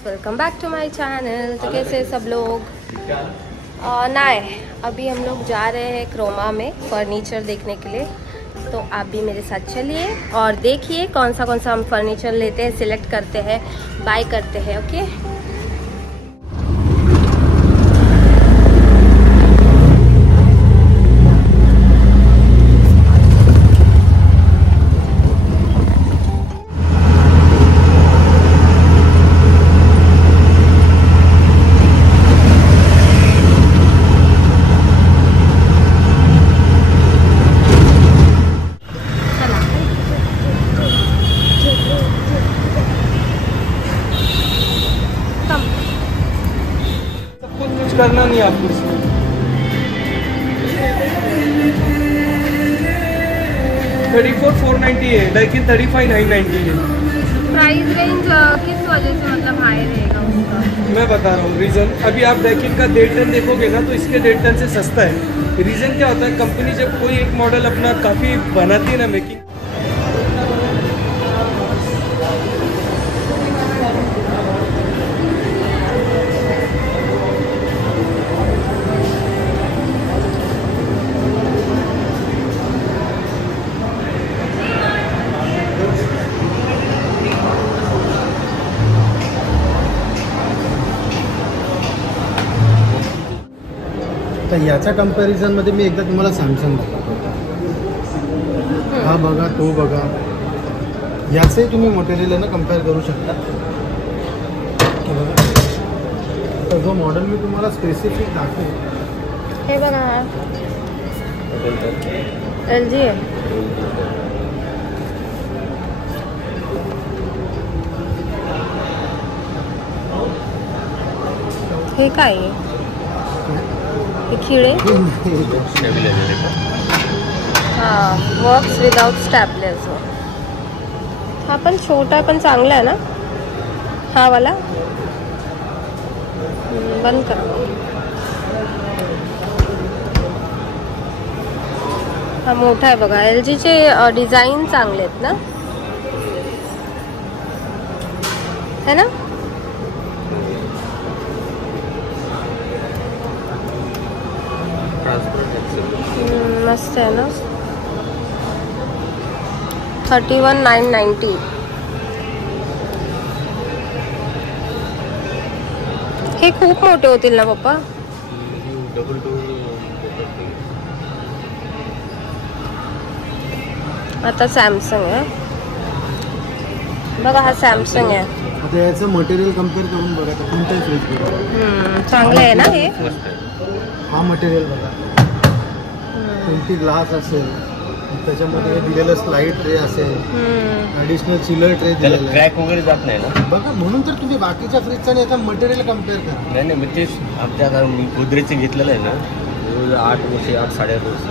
Welcome back to my channel. तो कैसे सब लोग? नहीं, अभी हम लोग जा रहे हैं क्रोमा में फर्नीचर देखने के लिए। तो आप भी मेरे साथ चलिए और देखिए कौन सा हम फर्नीचर लेते हैं, सिलेक्ट करते हैं, बाय करते हैं। ओके, करना नहीं आपको इसमें। $34,490 है, लेकिन $35,990 है। प्राइस रेंज किस वजह से मतलब हाई रहेगा उसका? मैं बता रहा हूँ रीज़न। अभी आप डेकिन का 1.5 टन देखोगे ना, तो इसके 1.5 टन से सस्ता है। रीज़न क्या होता है, कंपनी जब कोई एक मॉडल अपना काफ़ी बनाती है ना, मेकिंग तर याच्या कंपॅरिझनमध्ये मी एकदा तुम्हाला सॅमसंग दाखवतो। हा बघा, तो बघा, याचे तुम्ही मटेरियल ना कंपेअर करू शकता। तर जो मॉडेल मी तुम्हाला स्पेसिफिक दाखवेल, हे बघा, LG आहे। हे काय आहे? खिळे। हाँ, वर्क्स विदाउट स्टॅबलेजर। हा पण छोटा पण चांगला आहे ना, हा वाला। बंद कर। हा मोठा आहे बघा। LG चे डिझाईन चांगले आहेत ना, है ना? मस्त आहे ना। 31,990। हे खूप मोठे होतील ना पप्पा? आता सॅमसंग आहे बघा, हा सॅमसंग आहे। आता याचं मटेरियल कंपेअर करून बघा, कोणताही फ्रीज बघा, चांगलं आहे ना हे। हा मटेरियल बघा, कोणती ग्लास असेल, त्याच्यामध्ये दिलेलं स्लाइड ट्रे असेल, ॲडिशनल चिलर ट्रे दिलेला, क्रॅक वगैरे जात नाही ना बघा। म्हणून तर तुम्ही बाकीच्या फ्रीजचा याचा मटेरियल कम्पेअर करा। नाही नाही, म्हणजे आमच्या आता मी गोदरेजचं घेतलेलं आहे ना, 8 वर्ष 8-8.5 वर्ष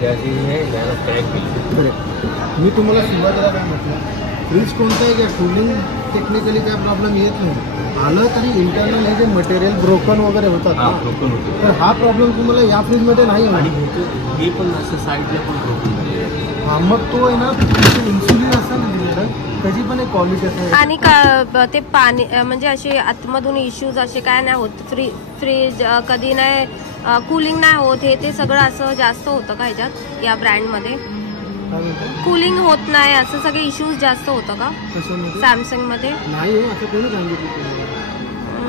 त्याची हे क्रॅक केली। मी तुम्हाला सुरुवातीला काय म्हटलं, फ्रीज कोणताही घ्या, कूलिंग टेक्निकली काय प्रॉब्लेम येत नाही। आलं तरी इंटरनल हे जे मटेरियल ब्रोकन वगैरे होतात ना, ब्रोकन होतं, तर हा प्रॉब्लेम तुम्हाला या फ्रीजमध्ये नाही आणि होणार। हे पण असं साईडला पण ब्रोकन झाले। हा, मग तो आहे ना, इन्सुलिन असं ना दिलेलं, त्याची पण एक क्वालिटी असते। आणि का ते पाणी म्हणजे असे आतमधून इश्यूज असे काय नाही होत? फ्रीज कधी नाही कूलिंग नाही होत, हे ते सगळं असं जास्त होतं का ह्याच्यात, या ब्रँडमध्ये? कूलिंग होत नाही असं सगळे इश्यूज जास्त होतं का सॅमसंग मध्ये? नाही, असं कोणी सांगितलं?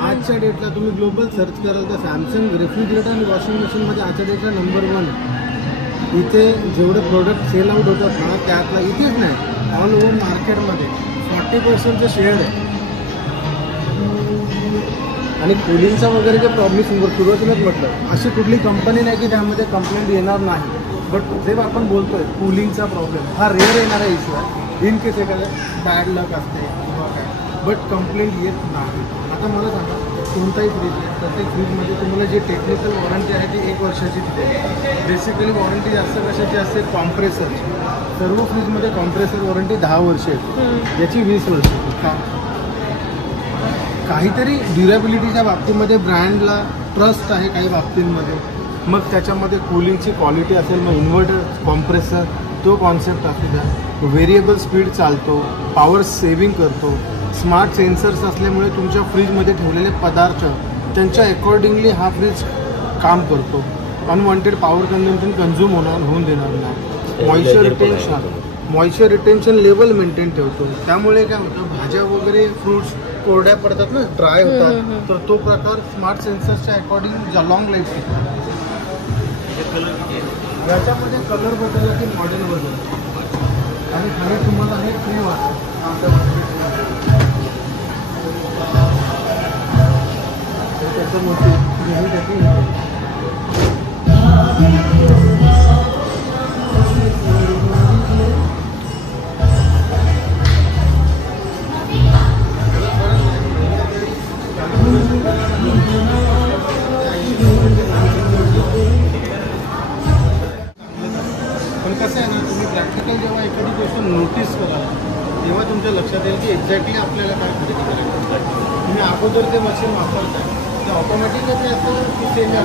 आजच्या डेटला तुम्ही ग्लोबल सर्च कराल तर सॅमसंग रेफ्रिजरेटर आणि वॉशिंग मशीनमध्ये आजच्या डेटला नंबर 1। इथे जेवढे प्रोडक्ट सेल आउट होतात ना, त्यातला इथेच नाही, ऑल ओव्हर मार्केटमध्ये 40% शेअर आहे। आणि कूलिंगचा वगैरे जे प्रॉब्लेम सुरुवातीलाच म्हटलं, अशी कुठली कंपनी नाही की त्यामध्ये कंप्लेंट येणार नाही। बट जेव्हा आपण बोलतोय कूलिंगचा प्रॉब्लेम हा रेअर येणारा इश्यू आहे, इन केस एखाद्या बॅड लक असते किंवा काय, बट कंप्लेंट येत नाही। आता मला सांगा, कोणताही फ्रीज आहे, प्रत्येक फ्रीजमध्ये तुम्हाला जी टेक्निकल वॉरंटी आहे ती 1 वर्षाची दिली। बेसिकली वॉरंटी जास्त कशाची असते? कॉम्प्रेसरची। सर्व फ्रीजमध्ये कॉम्प्रेसर वॉरंटी 10 वर्ष आहे, याची 20 वर्ष। काहीतरी ड्युरेबिलिटीच्या बाबतीमध्ये ब्रँडला ट्रस्ट आहे काही बाबतींमध्ये, मग त्याच्यामध्ये कूलिंगची क्वालिटी असेल, मग इन्व्हर्टर कॉम्प्रेसर तो कॉन्सेप्ट असू द्या, व्हेरिएबल स्पीड चालतो, पॉवर सेविंग करतो, स्मार्ट सेन्सर्स असल्यामुळे तुमच्या फ्रीजमध्ये ठेवलेले पदार्थ त्यांच्या अकॉर्डिंगली हा फ्रीज काम करतो. अनवॉन्टेड पॉवर कन्झ्युम होऊन देणार नाही. मॉइश्चर रिटेन्शन लेवल मेंटेन ठेवतो. त्यामुळे काय होतं, भाज्या वगैरे फ्रूट्स कोरड्या पडतात ना, ड्राय होतात, तर तो प्रकार स्मार्ट सेन्सर्सच्या अकॉर्डिंग लॉंग लाईफ टिकतो. याच्यामध्ये कलर बदलला की मॉडेल बदललं आणि खाली तुम्हाला हे फ्री वाटतं. त्याच्यामध्ये पण कसं आहे ना, तुम्ही प्रॅक्टिकल जेव्हा एखादी गोष्ट नोटीस कराल तेव्हा तुमच्या लक्षात येईल की एक्झॅक्टली आपल्याला काय खरेदी करायचं. तुम्ही अगोदर ते मशीन वापरताय ते ऑटोमॅटिक असतं की सेमी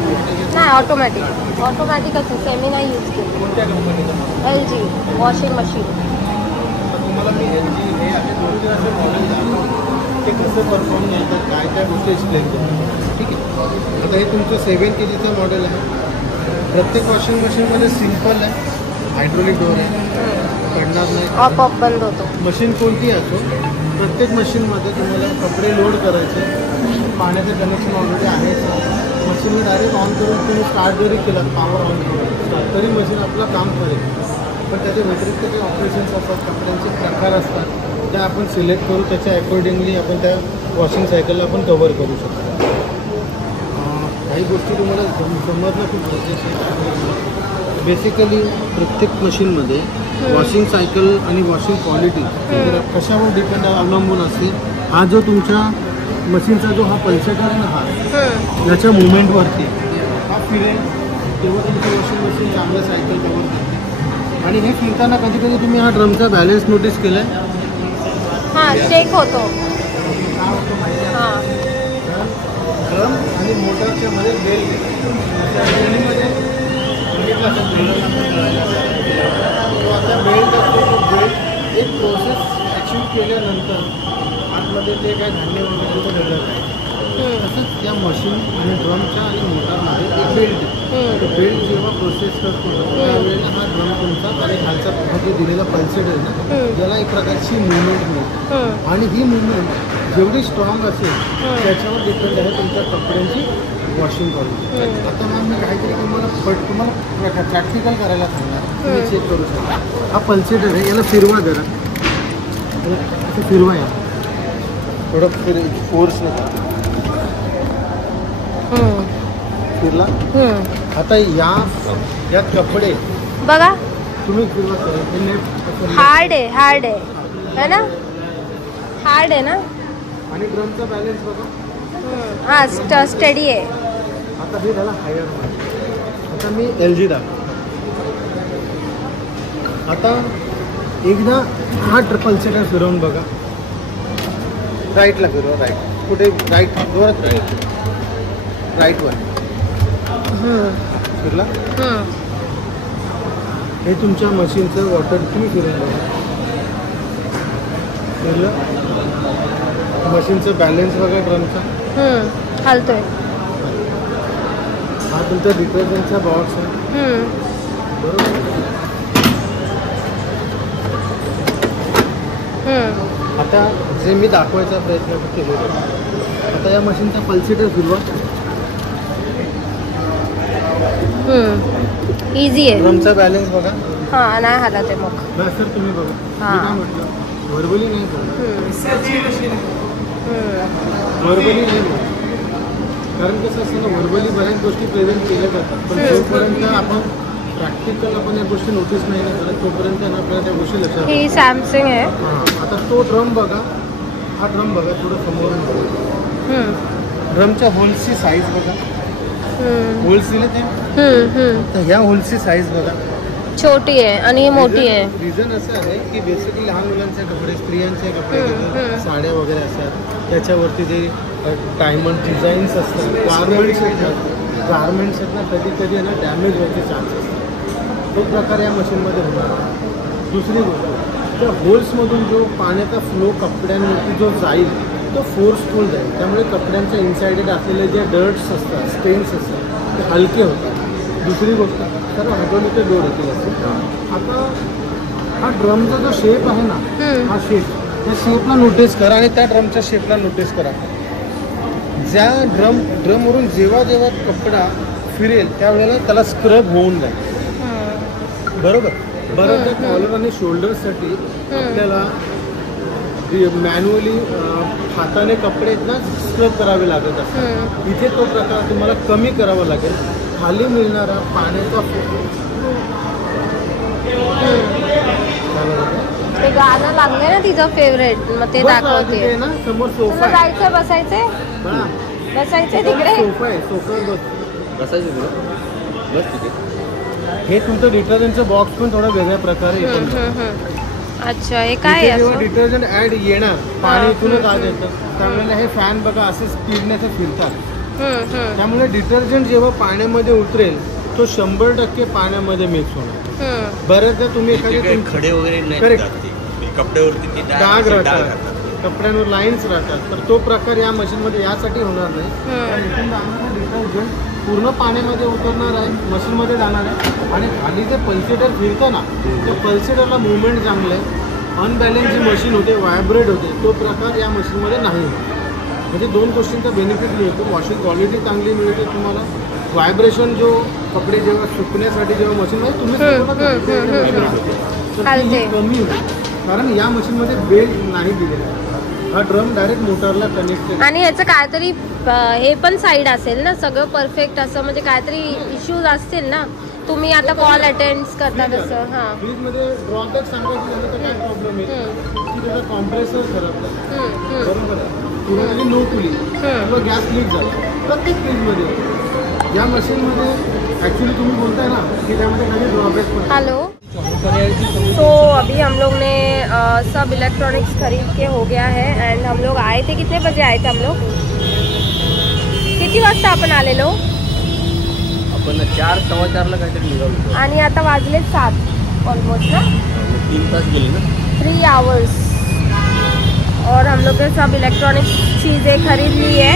ऑटोमॅटिक? नाही, ऑटोमॅटिक असं सेमी नाही यूज केलं. कोणत्या कंपनीचं? LG washing machine. तुम्हाला मी LG हे आहे 2 असे मॉडेल दाखवतो, ते कसं परफॉर्म करतात, काय काय गोष्टी एक्सप्लेन करतात. ठीक आहे. आता हे तुमचं 7 kgचं मॉडेल आहे. प्रत्येक वॉशिंग मशीनमध्ये सिम्पल आहे, हायड्रोलिक डोर आहे, पडणार नाही, ऑफ बंद होतो. मशीन कोणती असो, प्रत्येक मशीनमध्ये तुम्हाला कपडे लोड करायचे, पाण्याचं कनेक्शन ऑलरेडी आहे. मशीनला डायरेक्ट ऑन करून तुम्ही स्टार्ट जरी केलं, पॉवर ऑन करून तरी मशीन आपलं काम करेल. पण त्याच्या व्यतिरिक्त काही ऑपरेशन्स असतात, कपड्यांचे प्रकार असतात, त्या आपण सिलेक्ट करू, त्याच्या अकॉर्डिंगली आपण त्या वॉशिंग सायकलला आपण कवर करू शकतो. काही गोष्टी तुम्हाला समजणं खूप गरजेचं आहे. बेसिकली प्रत्येक मशीनमध्ये वॉशिंग सायकल आणि वॉशिंग क्वालिटी कशावर डिपेंड अवलंबून असते. हा जो तुमच्या मशीनचा जो हा पल्सेटर आहे ना, हा याच्या मुवमेंटवरती हा फिरेल तेव्हा तुमची वॉशिंग मशीन चांगलं सायकल कवर करते. आणि हे फिरताना कधी कधी तुम्ही हा ड्रमचा बॅलन्स नोटीस केला आहे? हां, चेक होतो. काय होतं माहिती आहे? हां, ड्रम आणि मोटरच्या मध्ये बेल्ट त्या बेल्टमध्ये बघितलं आता बेल्ट असतो. तो बेल्ट एक प्रोसेस अचीव केल्यानंतर आतमध्ये ते काय धान्य वगैरे तो वेगळं आहे. तसंच त्या मशीन आणि ड्रमच्या आणि मोटरमध्ये एक बेल्ट आहे. तो बेल्ट जेव्हा प्रोसेस करतो त्यावेळेला हा ड्रम तुमचा आणि खालचा जे दिलेला पल्सेट आहे ना, याला एक प्रकारची मुवमेंट मिळते. आणि ही मुवमेंट जेवढी स्ट्रॉंग असेल त्याच्यावर डिपेंड आहे तुमच्या कपड्यांची वॉशिंग करून. आता मॅम मी काहीतरी तुम्हाला प्रॅक्टिकल करायला सांगणार, तुम्ही चेक करू शकता. हा पल्सेटर आहे, याला फिरवा जरा, असं फिरवा, या थोडं फोर्स नका. फिरला. आता यात कपडे बघा, तुम्ही फिरवा करा. हार्ड आहे ना, हार्ड आहे ना. आणि ड्रमचा बॅलन्स बघा. हां, स्टडी आहे. आता हे झालं हायर. आता मी LG दाखवतो. आता एकदा हा पल्सेटर फिरवून बघा. राईटला फिरवा, राईट कुठे, राईट जोरात, राईटवर फिरला. हे तुमच्या मशीनचं वॉटर तुम्ही फिरून बघा. फिरलं. मशीनचं बॅलन्स बघा ड्रमचा, हालतोय. हा तुमचा डिटर्जंटचा बॉक्स आहे, बरोबर. आता जे मी दाखवायचा प्रयत्न केलेला, आता या मशीनचा पल्सेटर फिरवा. इझी आहे. ड्रमचा बॅलन्स बघा. हां, नाही हालत आहे मग. नाही सर, तुम्ही बघा. मी काय म्हटलं, व्हर्बली नाही बोलत, व्हर्बली नाही बोलत. कारण कसं असतं ना, व्हर्बली बऱ्याच गोष्टी प्रेझेंट केल्या जातात, पण जोपर्यंत आपण प्रॅक्टिकल आपण या गोष्टी नोटीस नाही ना करत तोपर्यंत आपल्याला त्या गोष्टी लक्षात. ही सॅमसंग आहे. आता तो ड्रम बघा, हा ड्रम बघा, थोडं समोरून बघा. ड्रमच्या होल्सची साईज बघा. होल्स दिले ते, तर ह्या होल्सची साईज बघा, छोटी आहे आणि मोठी आहे. रिझन असं आहे की बेसिकली लहान मुलांचे कपडे, स्त्रियांचे कपडे, साड्या वगैरे असतात, त्याच्यावरती जे डायमंड डिझाईन्स असतात, गार्मेंट्स आहेत ना, कधी कधी ना डॅमेज व्हायचे चान्सेस असतात. तो प्रकार या मशीनमध्ये होणार. दुसरी गोष्ट, त्या होल्समधून जो पाण्याचा फ्लो कपड्यांवरती जो जाईल तो फोर्सफुल जाईल, त्यामुळे कपड्यांच्या इनसाइडेड असलेले जे डर्ट्स असतात, स्टेन्स असतात ते हलके होतात. दुसरी गोष्ट सर्व ऑटोमॅटिक डोर होतील असते. आता हा ड्रमचा जो शेप आहे ना, हा शेप, त्या शेपला नोटीस करा आणि त्या ड्रमच्या शेपला नोटीस करा. ज्या ड्रमवरून जेव्हा जेव्हा कपडा फिरेल त्यावेळेला त्याला स्क्रब होऊन जाईल. बरोबर. बरं, त्या कॉलर आणि शोल्डर्ससाठी आपल्याला मॅन्युअली हाताने कपडे ना स्क्रब करावे लागत असतात. इथे तो प्रकार तुम्हाला कमी करावा लागेल. खाली मिळणारा पाण्याचा ते गाणं लागले ना तिचं फेवरेट, मग ते दाखवते ना. समोर सोफा जायचं, बसायचंय तिकडे. सोफा आहे, सोफावर बसायचं बस तिथे. हे तुमचं डिटर्जंटचं बॉक्स पण थोडा वेगळ्या प्रकारे येतो. अच्छा, हे काय आहे? जेव्हा डिटर्जंट ऍड येणार, पाणी इथूनच आज येतं, त्यामुळे हे फॅन बघा असे स्पीडने असे फिरतात. त्यामुळे डिटर्जंट जेव्हा पाण्यामध्ये उतरेल तो 100% पाण्यामध्ये मिक्स होणार. बऱ्याचदा तुम्ही एखादे खडे वगैरे नाही, कपड्यावरती डाग राहतात, कपड्यांवर लाईन्स राहतात, तर तो प्रकार या मशीनमध्ये यासाठी होणार नाही. डिटर्जंट पूर्ण पाण्यामध्ये उतरणार आहे, मशीनमध्ये जाणार आहे आणि खाली जे पल्सेटर फिरतं ना, त्या पल्सेटरला मुवमेंट चांगलं आहे. अनबॅलन्स जी मशीन होते, व्हायब्रेट होते, तो प्रकार या मशीनमध्ये नाही. म्हणजे दोन गोष्टींचा बेनिफिट मिळतो. वॉशिंग क्वालिटी चांगली मिळते तुम्हाला. व्हायब्रेशन जो कपडे जेव्हा सुकण्यासाठी जेव्हा मशीनमध्ये तुम्ही कमी होईल, कारण या मशीनमध्ये बेल्ट नाही दिलेला आहे. हा ड्रम डायरेक्ट मोटरला कनेक्टेड. आणि ह्याचं काहीतरी हे पण साईड असेल ना, सगळं परफेक्ट असं, म्हणजे काहीतरी इश्यूज असतील ना. तुम्ही आता कॉल अटेंड करता तसं. हां, फ्रीजमध्ये ड्रॉबॅक सांगायचं झालं तर काय प्रॉब्लेम आहे की त्याचा कॉम्प्रेसर खराब झाला, बरोबर आहे, पूर्ण नो कुलिंग किंवा गॅस लीक झाला प्रत्येक फ्रीजमध्ये. या मशीनमध्ये ॲक्च्युली तुम्ही बोलताय ना की त्यामध्ये काही ड्रॉबॅक पण. हेलो, तो अभी हम लोग ने सब इलेक्ट्रॉनिक्स खरीद के हो गया है. एंड हम लोग आए थे, कितने बजे आए थे हम लोग? किती वाजता आपण आलेलो? आपण 4-4:15 काहीतरी निघालो आणि आता वाजले 7 ऑलमोस्ट ना. 3 तास गेले ना, 3 आवर्स. और हम लोग ने सब इलेक्ट्रॉनिक्स चीज़ें खरीद ली है.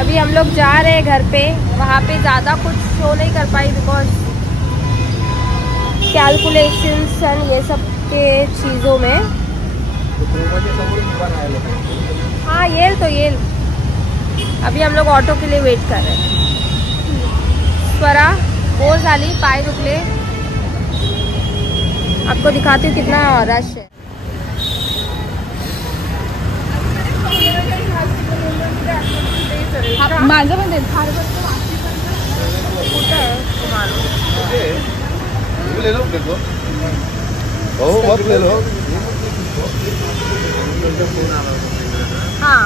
अभी हम लोग जा रहे हैं घर पे. वहाँ पे ज़्यादा कुछ शो नहीं कर पाई बिकॉज कैलकुलेशंस एंड ये सब के चीज़ों में. हाँ, ये अभी हम लोग ऑटो के लिए वेट कर रहे हैं. स्वरा बोल झाली, पाय रुकले. आपको दिखाती हूँ कितना रश है. माझं पण हाँ,